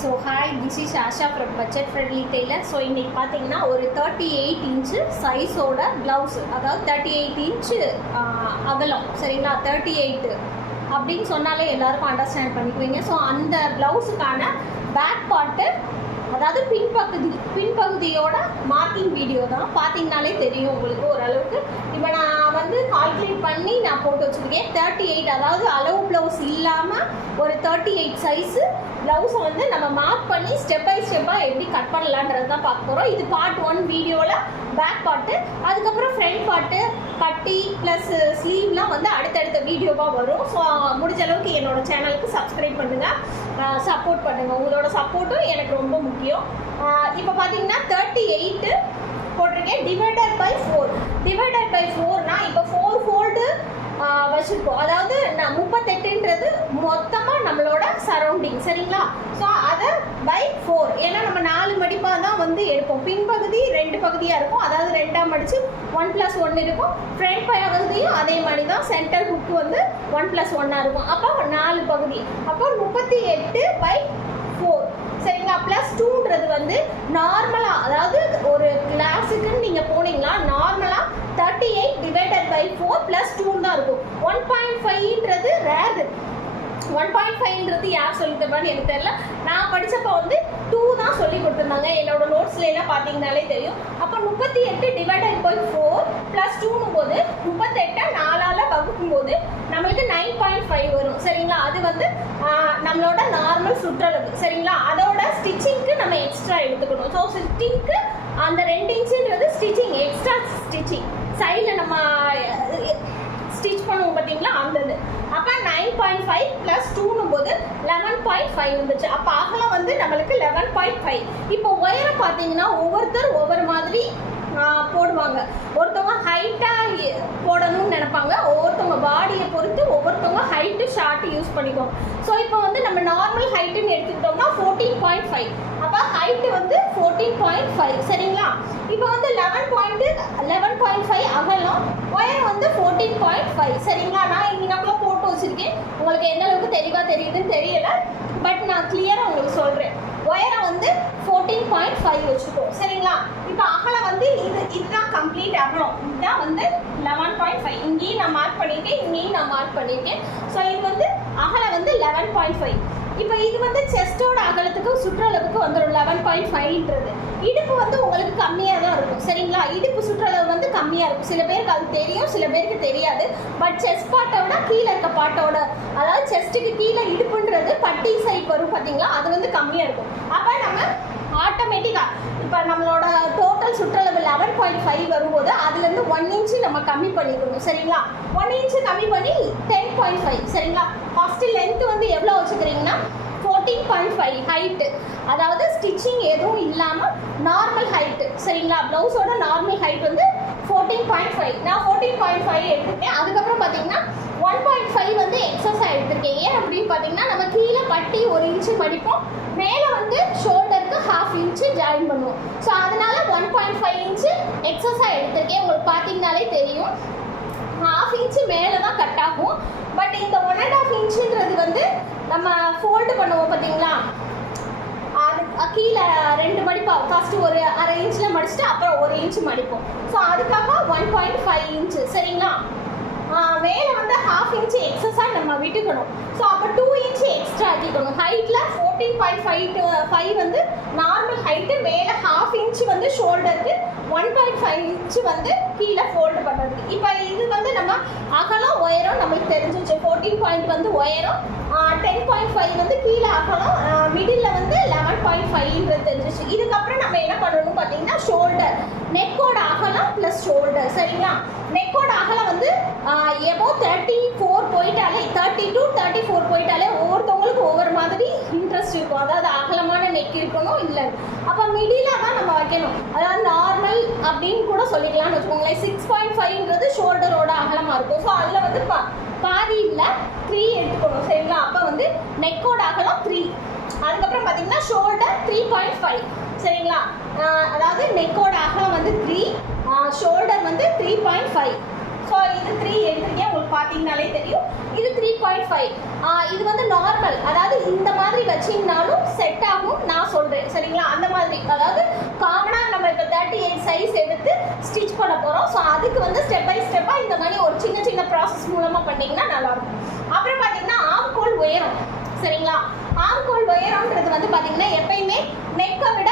So hi, this is Asha from budget friendly tailor. So இன்றைக்கி பார்த்தீங்கன்னா ஒரு 38 இன்ச்சு சைஸோட ப்ளவுஸு, அதாவது 38 இன்ச்சு அகலம், சரிங்களா? 38 அப்படின்னு சொன்னாலே எல்லாருக்கும் அண்டர்ஸ்டாண்ட் பண்ணிக்குவீங்க. ஸோ அந்த ப்ளவுஸுக்கான பேக் பார்ட்டு, அதாவது பின்பகுதியோட மார்க்கிங் வீடியோ தான். பார்த்தீங்கனாலே தெரியும் உங்களுக்கு ஓரளவுக்கு. இப்போ நான் வந்து கால்குலேட் பண்ணி நான் போட்டு வச்சுருக்கேன் 38, அதாவது அளவு ப்ளவுஸ் இல்லாமல் ஒரு 38 சைஸு ப்ளவுஸை வந்து நம்ம மார்க் பண்ணி ஸ்டெப் பை ஸ்டெப்பாக எப்படி கட் பண்ணலான்றது தான் பார்க்க போகிறோம். இது பார்ட் 1 வீடியோவில் பேக் பார்ட்டு, அதுக்கப்புறம் ஃப்ரண்ட் பார்ட்டு, கட்டி ப்ளஸ் ஸ்லீவ்லாம் வந்து அடுத்தடுத்த வீடியோவாக வரும். ஸோ முடிஞ்ச அளவுக்கு என்னோட சேனலுக்கு சப்ஸ்கிரைப் பண்ணுங்கள், சப்போர்ட் பண்ணுங்கள். உங்களோட சப்போர்ட்டும் எனக்கு ரொம்ப முக்கியம். இப்போ பார்த்தீங்கன்னா 38 போட்டிருக்கேன். டிவைடட் பை 4னா இப்போ 4 ஃபோல்டு வச்சுருக்கோம். அதாவது 38ன்றது மொத்தமாக நம்மளோட சரௌண்டிங், சரிங்களா? ஸோ அதை பை 4, ஏன்னா நம்ம 4 மடிப்பாக தான் வந்து எடுப்போம். பின்பகுதி 2 பகுதியாக இருக்கும், அதாவது 2ஆக மடித்து 1+1 இருக்கும். ஃப்ரண்ட் பகுதியும் அதே மாதிரி தான், சென்டர் ஹுக்கு வந்து 1+1 இருக்கும். அப்போ 4 பகுதி, அப்போ 38/4, சரிங்களா? +2ன்றது வந்து நார்மலாக, அதாவது ஒரு கிளாஸுக்குன்னு நீங்கள் போனீங்கன்னா நார்மலாக 38 டிவைடட் பை 4 +2 தான் இருக்கும். 1.5ன்றது ரேரு. 1.5ன்றது யார் சொல்லி தருவான்னு எனக்கு தெரியல. நான் படித்தப்போ வந்து 2 தான் சொல்லி கொடுத்துருந்தாங்க. என்னோட நோட்ஸ்ல எல்லாம் பார்த்தீங்கன்னாலே தெரியும். அப்போ 38 டிவைடட் பை 4 +2னும் போது 38 4ஆல் வகுக்கும் போது நம்மளுக்கு 9.5 வரும், சரிங்களா? அது வந்து நம்மளோட நார்மல் சுற்றளவு, சரிங்களா? அதோட ஸ்டிச்சிங்க்கு நம்ம எக்ஸ்ட்ரா எடுத்துக்கணும். ஸோ ஸ்டிச்சிங்க்கு அந்த 2 இன்ச்சுன்றது ஸ்டிச்சிங், எக்ஸ்ட்ரா ஸ்டிச்சிங் சைடில் நம்ம ஸ்டிச் பண்ணுவோம் பார்த்தீங்களா, அந்த இது. அப்போ 9.5 +2னும் போது 11.5 வந்துச்சு. அப்போ அகலம் வந்து நம்மளுக்கு 11.5. இப்போ உயரம் பார்த்தீங்கன்னா ஒவ்வொருத்தர் ஒவ்வொரு மாதிரி போடுவாங்க. ஒருத்தவங்க ஹைட்டாக போடணும்னு நினைப்பாங்க, ஒவ்வொருத்தவங்க பாடியை பொறுத்து ஒவ்வொருத்தவங்க ஹைட்டு ஷார்ட்டு யூஸ் பண்ணிக்குவோம். ஸோ இப்போ வந்து நம்ம நார்மல் ஹைட்டுன்னு எடுத்துக்கிட்டோம்னா 14.5. அப்போ ஹைட்டு வந்து 14.5, சரிங்களா? இப்போ வந்து 11.5 அகலம், உயரம் வந்து 14.5, சரிங்களா? நான் இங்கே போட்டு வச்சுருக்கேன். உங்களுக்கு எந்த அளவுக்கு தெளிவாக தெரியுதுன்னு தெரியல, பட் நான் கிளியராக உங்களுக்கு சொல்கிறேன். உயரம் வந்து 14.5 வச்சுருக்கோம், சரிங்களா? இப்போ அகலம் வந்து இதுதான் கம்ப்ளீட் அகலம். இதுதான் வந்து 11.5. இங்கேயும் நான் மார்க் பண்ணியிருக்கேன், இங்கேயும் நான் மார்க் பண்ணியிருக்கேன். ஸோ இது வந்து அகலம் வந்து 11.5. இப்போ இது வந்து செஸ்டோட அகலத்துக்கு சுற்றளவுக்கு வந்துடும் 11.5ன்றது. இடுப்பு வந்து உங்களுக்கு கம்மியாக தான் இருக்கும், சரிங்களா? இடுப்பு சுற்றளவு வந்து கம்மியாக இருக்கும். சில பேருக்கு அது தெரியும், சில பேருக்கு தெரியாது. பட் செஸ்ட் பார்ட்டோட கீழே இருக்க பார்ட்டோட, அதாவது செஸ்ட்டுக்கு கீழே இடுப்புன்றது பட்டி சைட் வரும் பார்த்தீங்களா, அது வந்து கம்மியாக இருக்கும். அப்போ நம்ம ஆட்டோமேட்டிக்காக இப்போ நம்மளோட டோட்டல் சுற்றளவு 11.5 வரும்போது அதுலேருந்து 1 இன்ச்சு நம்ம கம்மி பண்ணிக்கணும், சரிங்களா? 1 இன்ச்சு கம்மி பண்ணி 10.5, சரிங்களா? ஃபஸ்ட்டு லென்த்து வந்து எவ்வளோ வச்சுக்கிறீங்கன்னா 14.5 ஹைட்டு, அதாவது ஸ்டிச்சிங் எதுவும் இல்லாமல் நார்மல் ஹைட்டு, சரிங்களா? ப்ளவுஸோட நார்மல் ஹைட் வந்து 14.5. நான் 14.5 எடுத்துருக்கேன். அதுக்கப்புறம் பார்த்தீங்கன்னா 1.5 வந்து எக்ஸஸாக எடுத்திருக்கேன். ஏன் அப்படின்னு பார்த்தீங்கன்னா நம்ம கீழே பட்டி 1 இன்ச்சு மடிப்போம், மேலே வந்து ஷோல்டருக்கு 1/2 இன்ச்சு ஜாயின் பண்ணுவோம். ஸோ அதனால 1.5 இன்ச்சு எக்ஸஸாக எடுத்திருக்கேன். உங்களுக்கு பார்த்தீங்கனாலே தெரியும் 1/2 இன்ச்சு மேலே தான் கட் ஆகும். பட் இந்த 1.5 இன்ச்சுன்றது வந்து நம்ம ஃபோல்டு பண்ணுவோம் பார்த்தீங்களா, அது கீழே 2 மடிப்போம். ஃபஸ்ட்டு ஒரு 1/2 இன்ச்சில் மடிச்சுட்டு அப்புறம் 1 இன்ச்சு மடிப்போம். ஸோ அதுக்காக 1.5 இன்ச்சு, சரிங்களா? மேலே வந்து 1/2 இன்ச்சு எக்ஸஸாக நம்ம விட்டுக்கணும். ஸோ அப்போ 2 இன்ச்சு எக்ஸ்ட்ரா ஆக்கிக்கணும். ஹைட்டில் 14.5 வந்து நார்மல் ஹைட்டு, மேலே 1/2 இன்ச்சு வந்து ஷோல்டருக்கு, 1.5 இன்ச்சு வந்து கீழே ஃபோல்டு பண்ணுறதுக்கு. இப்போ இது வந்து நம்ம அகலம் உயரம் நம்மளுக்கு தெரிஞ்சிச்சு. 14 வந்து உயரம், 10.5 வந்து கீழே அகலம், மிடில் வந்து 11.5ன்றது தெரிஞ்சிச்சு. இதுக்கப்புறம் நம்ம என்ன பண்ணணும் பார்த்தீங்கன்னா ஷோல்டர், நெக்கோட அகலம் ப்ளஸ் ஷோல்டர், சரிங்களா? நெக்கோட அகலம் வந்து எபோ 34 போயிட்டாலே, 32 34 போயிட்டாலே ஒவ்வொருத்தவங்களுக்கு ஒவ்வொரு மாதிரி இன்ட்ரெஸ்ட் இருக்கும். அதாவது அகலமான நெக் இருக்கணும் இல்லை, அப்போ மிடில் தான் நம்ம வைக்கணும். அதாவது நார்மல் அப்படின்னு கூட சொல்லிக்கலாம்னு வச்சுக்கோங்களேன். 6.5ன்றது ஷோல்டரோட அகலமாக இருக்கும். ஸோ அதில் வந்து பாதி இல்லை 3 எடுத்துக்கணும், சரிங்களா? அப்போ வந்து நெக்கோட அகலம் 3. அதுக்கப்புறம் பார்த்தீங்கன்னா ஷோல்டர் 3.5, சரிங்களா? அதாவது நெக்கோட அகலம் வந்து 3, ஷோல்டர் வந்து 3.5. ஸோ இது 3 எடுத்துருக்கேன். உங்களுக்கு பார்த்தீங்கனாலே தெரியும் இது 3.5. இது வந்து நார்மல், அதாவது இந்த மாதிரி வச்சிங்கனாலும் செட் ஆகும். ஸ்டிச் பண்ண போகிறோம். ஸோ அதுக்கு வந்து ஸ்டெப் பை ஸ்டெப்பாக இந்த மாதிரி ஒரு சின்ன சின்ன ப்ராசஸ் மூலமாக பண்ணிங்கன்னா நல்லாயிருக்கும். அப்புறம் பார்த்தீங்கன்னா ஆம்கோல் உயரம். சரிங்களா, ஆம்கோல் உயரம்ன்றது வந்து பார்த்தீங்கன்னா எப்பயுமே நெக்கை விட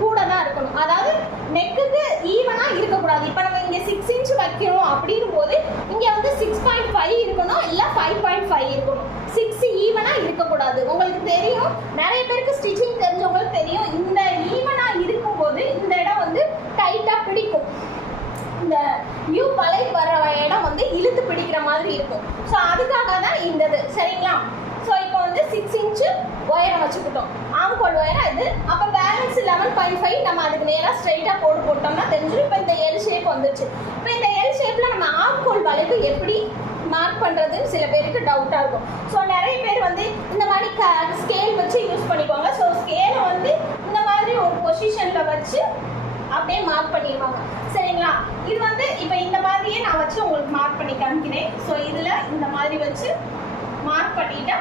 கூட தான் இருக்கணும். அதாவது நெக்குக்கு ஈவனாக இருக்கக்கூடாது. இப்போ நம்ம இங்கே 6 இன்ச் வைக்கிறோம் அப்படின்னும் போது இங்கே வந்து 6.5 இருக்கணும், இல்லை 5.5 இருக்கணும். 6 ஈவனாக இருக்கக்கூடாது. உங்களுக்கு தெரியும், நிறைய பேருக்கு ஸ்டிச்சிங் தெரிஞ்சவங்களுக்கு தெரியும், இந்த ஈவனாக இருக்கும்போது இந்த இடம் வந்து டைட்டாக பிடிக்கும். இந்த யூ வலை வர இடம் வந்து இழுத்து பிடிக்கிற மாதிரி இருக்கும். ஸோ அதுக்காக தான் இந்த இது. சரிங்களா, ஸோ இப்போ வந்து 6 இன்ச்சு ஒயரை வச்சுக்கிட்டோம். ஆம்கோல் ஒயரம் இது. அப்போ பேலன்ஸ் 11.5 நம்ம அதுக்கு நேராக ஸ்ட்ரைட்டாக போட்டோம்னா தெரிஞ்சிடும். இப்போ இந்த எல் ஷேப் வந்துருச்சு. இப்போ இந்த எல் ஷேப்பில் நம்ம ஆம்கோல் வளைவு எப்படி மார்க் பண்ணுறதுன்னு சில பேருக்கு டவுட்டாக இருக்கும். ஸோ நிறைய பேர் வந்து இந்த மாதிரி ஸ்கேல் வச்சு யூஸ் பண்ணிக்குவாங்க. ஸோ ஸ்கேலை வந்து இந்த மாதிரி ஒரு பொசிஷனில் வச்சு அப்படியே மார்க் பண்ணிடுவாங்க. சரிங்களா, இது வந்து இப்போ இந்த மாதிரியே நான் வச்சு உங்களுக்கு மார்க் பண்ணி காமிக்கிறேன். ஸோ இதில் இந்த மாதிரி வச்சு மார்க் பண்ணிட்டா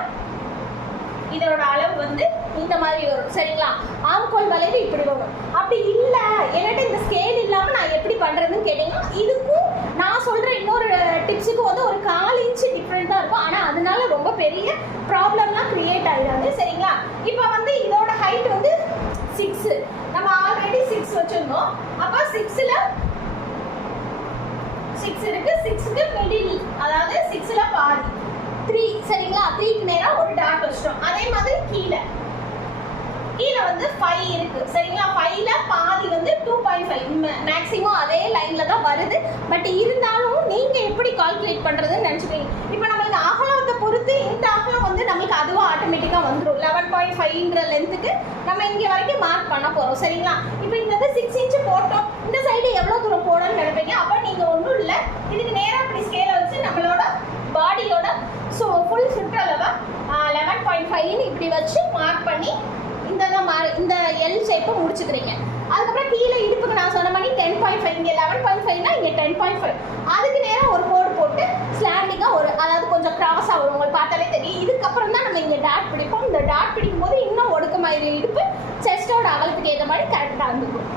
இதோட அளவு வந்து இந்த மாதிரி வரும். சரிங்களா, ஆம்கோல் வளைவு இப்படி வரும். அப்படி இல்லை என்கிட்ட இந்த ஸ்கேல் இல்லாமல் நான் எப்படி பண்ணுறதுன்னு கேட்டிங்கன்னா, இதுக்கும் நான் சொல்கிற இன்னொரு டிப்ஸுக்கும் வந்து ஒரு 4 இன்ச்சு டிஃப்ரெண்ட் தான் இருக்கும். ஆனால் அதனால ரொம்ப பெரிய ப்ராப்ளம்லாம் க்ரியேட் ஆகிடாது. சரிங்களா, இப்போ வந்து இதோட ஹைட் வந்து 6. நம்ம ஆல்ரெடி 6 வச்சுருந்தோம். அப்போ 6ல் 6 இருக்கு. 6க்கு மிடில், அதாவது 6ல் பாதி 3. சரிங்களா, 3க்கு நேராக ஒரு டாட் வச்சிட்டோம். அதே மாதிரி கீழே வந்து 5 இருக்கு. சரிங்களா, 5ல பாதி வந்து 2.5 மேக்ஸிமம் அதே லைன்ல தான் வருது. பட் இருந்தாலும் நீங்க எப்படி கால்குலேட் பண்றதுன்னு நினைச்சுக்கீங்க. இப்போ நம்மளுக்கு அகலத்தை பொறுத்து இந்த அகலம் வந்து நம்மளுக்கு அதுவா ஆட்டோமேட்டிக்கா வந்துடும். 11.5ன்ற லென்த்துக்கு நம்ம இங்க வரைக்கும் மார்க் பண்ண போறோம். சரிங்களா, இப்போ இந்த 6 இன்ச் போட்டோம். இந்த சைடு எவ்வளவு தூரம் போடணும்னு நினைப்பீங்க. அப்ப நீங்க ஒன்றும் இல்லை, இதுக்கு நேரா இப்படி ஸ்கேலை வச்சு நம்மளோட பாடியோட ஃபுல் சுற்றளவை 11.5 இப்படி வச்சு மார்க் பண்ணி இந்த எல் ஷேப்பை முடிச்சுக்கிறீங்க. அதுக்கப்புறம் கீழே இடுப்புக்கு நான் சொன்ன மாதிரி 10.5, இங்கே 11.5னா இங்கே 10.5. அதுக்கு நேரம் ஒரு கோடு போட்டு ஸ்லாண்டிங்காக ஒரு, அதாவது கொஞ்சம் கிராஸாக வரும், உங்களுக்கு பார்த்தாலே தெரியும். இதுக்கப்புறம் தான் நம்ம இங்கே டாட் பிடிப்போம். இந்த டாட் பிடிக்கும் போது இன்னும் ஒடுக்கமாக இடுப்பு செஸ்டோட அகலத்துக்கு ஏற்ற மாதிரி கரெக்டாக இருந்துக்கும்.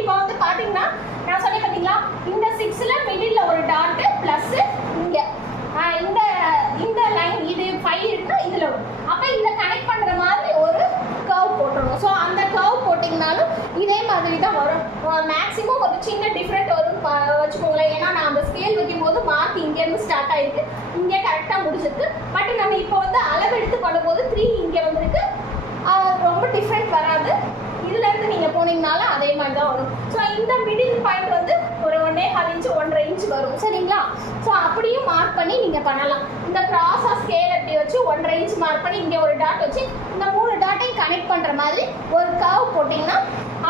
இப்போ வந்து பார்த்தீங்கன்னா நான் சொன்னேன் பார்த்தீங்களா, இந்த 6ல் மிடில் ஒரு டாட்டு ப்ளஸ் இங்கே இந்த லைன் இது 5 இருக்குன்னா இதில் வரும். அப்போ இதை கனெக்ட் பண்ணுற மாதிரி ஒரு கர்வ் போட்டுருணும். ஸோ அந்த கர்வ் போட்டிங்கனாலும் இதே மாதிரி தான் வரும். மேக்ஸிமம் ஒரு சின்ன டிஃப்ரெண்ட் வரும்னு வச்சுக்கோங்களேன். ஏன்னா நான் அந்த ஸ்கேல் வைக்கும் போது மார்க் இங்கேருந்து ஸ்டார்ட் ஆகிருக்கு, இங்கே கரெக்டாக முடிச்சிருக்கு. பட் நம்ம இப்போ வந்து அளவெடுத்து பண்ணும்போது 3 இங்கே வந்திருக்கு. ரொம்ப டிஃப்ரெண்ட் வராது. இதுலேருந்து நீங்கள் போனீங்கனாலும் அதே மாதிரி தான் வரும். ஸோ இந்த மிடில் பாயிண்ட் வந்து ஒரு 1.25 இன்ச் 1.5 இன்ச் வரும். சரிங்களா, ஸோ அப்படியும் மார்க் பண்ணி நீங்கள் பண்ணலாம். இந்த கிராஸாக ஸ்கேல் எப்படி வச்சு 1.5 இன்ச் மார்க் பண்ணி இங்கே ஒரு டாட் வச்சு இந்த 3 டாட்டையும் கனெக்ட் பண்ணுற மாதிரி ஒரு கர்வ் போட்டிங்கன்னா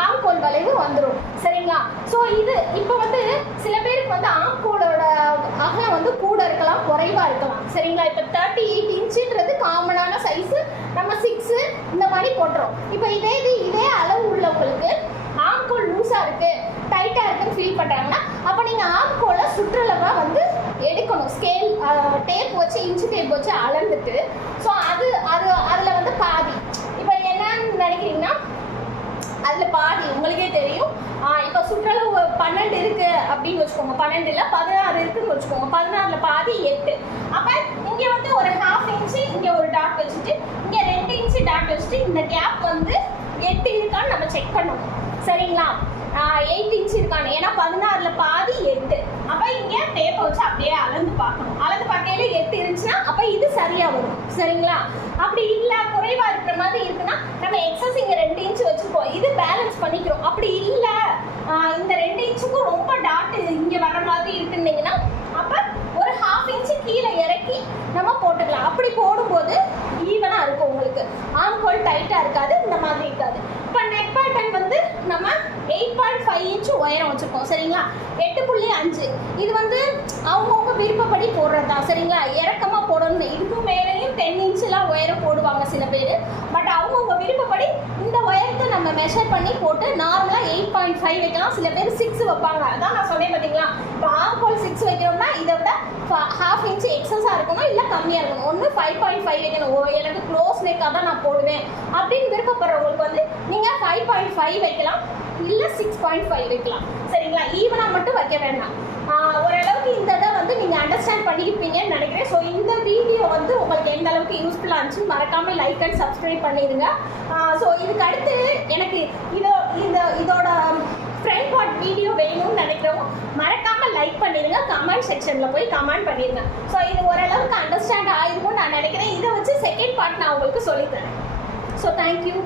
ஆம்கோல் வளைவு வந்துடும். சரிங்களா, ஸோ இது இப்போ வந்து சில பேருக்கு வந்து ஆம்கோலோட அகலம் வந்து கூட இருக்கலாம், குறைவாக இருக்கலாம். சரிங்களா, இப்போ 38 இன்ச்சுன்றது காமனான சைஸு. நம்ம 6 இந்த மாதிரி போட்டுறோம். இப்போ இதே அளவு உள்ளவங்களுக்கு ஆம்கோல் லூஸாக இருக்குது, டைட்டாக இருக்குன்னு ஃபீல் பண்ணுறாங்கன்னா அப்போ நீங்கள் ஆம்கோலை சுற்றளவாக வந்து எடுக்கணும். ஸ்கேல் டேப் வச்சு இன்ச்சு டேப் வச்சு அளந்துட்டு, ஸோ அதில் வந்து பாதி. இப்போ என்னன்னு நினைக்கிறீங்கன்னா அதில் பாதி உங்களுக்கே தெரியும். இப்போ சுற்றளவு 12 இருக்கு அப்படின்னு வச்சுக்கோங்க. 12ல் 16 இருக்குன்னு வச்சுக்கோங்க. 16ல் பாதி 8. அப்போ இங்கே வந்து ஒரு 1/2 இன்ச்சு இங்கே ஒரு டாட் வச்சுட்டு இங்கே 2 இன்ச்சு டாட் வச்சுட்டு இந்த கேப் வந்து 8 இருக்கான்னு நம்ம செக் பண்ணணும். சரிங்களா, 8 இன்ச் இருக்கானு. ஏன்னா 16ல் பாதி 8. அப்போ இங்கே டேப்பை வச்சு அப்படியே அளந்து பார்க்கணும். அளந்து பார்க்கையில 8 இருந்துச்சுன்னா அப்போ இது சரியாக வரும். சரிங்களா, அப்படி இல்லை குறைவாக இருக்கிற மாதிரி இருக்குன்னா நம்ம எக்ஸஸ் இங்கே 2 இன்ச் வச்சுருக்கோம், இது பேலன்ஸ் பண்ணிக்கிறோம். அப்படி இல்லை இந்த 2 இன்ச்சுக்கும் ரொம்ப டாட்டு இங்கே வர மாதிரி இருக்குன்னீங்கன்னா அப்போ ஒரு 1/2 இன்ச்சு கீழே இறக்கி நம்ம போட்டுக்கலாம். அப்படி போடும்போது ஈவனாக இருக்கும். உங்களுக்கு ஆம்கோல் டைட்டாக இருக்காது, இந்த மாதிரி இருக்காது. இப்போ நெக் பேட்டர்ன் வந்து நம்ம 8.5 இன்ச்சு உயரம் வச்சுருக்கோம். சரிங்களா, 8.5 இது வந்து அவங்கவுங்க விருப்பப்படி போடுறது தான். சரிங்களா, இறக்கமாக போடணும். இதுக்கும் மேலேயும் 10 இன்ச்சுலாம் உயரம் போடுவாங்க சில பேர். பட் அவங்கவுங்க விருப்பப்படி இந்த உயரத்தை நம்ம மெஷர் பண்ணி போட்டு நார்மலாக 8.5 வைக்கலாம். சில பேர் 6 வைப்பாங்க. அதான் நான் சொன்னேன் பார்த்தீங்களா, இப்போ ஆம்கோல் 6 வைக்கிறோம்னா இதை விட 1/2 இன்ச் எக்ஸஸாக இருக்கணும், இல்லை கம்மியாக இருக்கணும். ஒன்று 5.5 வைக்கணும், எனக்கு க்ளோஸ் நெக்காக தான் நான் போடுவேன் அப்படின்னு விருப்பப்படுறவங்களுக்கு வந்து நீங்கள் 5.5 வைக்கலாம், இல்லை 6.5 வைக்கலாம். சரிங்களா, ஈவனாக மட்டும் வைக்க வேண்டாம். ஓரளவுக்கு இந்த இதை வந்து நீங்கள் அண்டர்ஸ்டாண்ட் பண்ணியிருப்பீங்கன்னு நினைக்கிறேன். ஸோ இந்த வீடியோ வந்து உங்களுக்கு எந்த அளவுக்கு யூஸ்ஃபுல்லாக இருந்துச்சு மறக்காமல் லைக் அண்ட் சப்ஸ்கிரைப் பண்ணிடுங்க. ஸோ இதுக்கு அடுத்து எனக்கு இதோட ஃப்ரண்ட் பார்ட் வீடியோ வேணும்னு நினைக்கிறவங்க மறக்காமல் லைக் பண்ணிடுங்க, கமெண்ட் செக்ஷனில் போய் கமெண்ட் பண்ணிடுங்க. ஸோ இது ஓரளவுக்கு அண்டர்ஸ்டாண்ட் ஆகிருக்கும்னு நான் நினைக்கிறேன். இதை வச்சு செகண்ட் பார்ட் நான் உங்களுக்கு சொல்லித்தரேன். So thank you.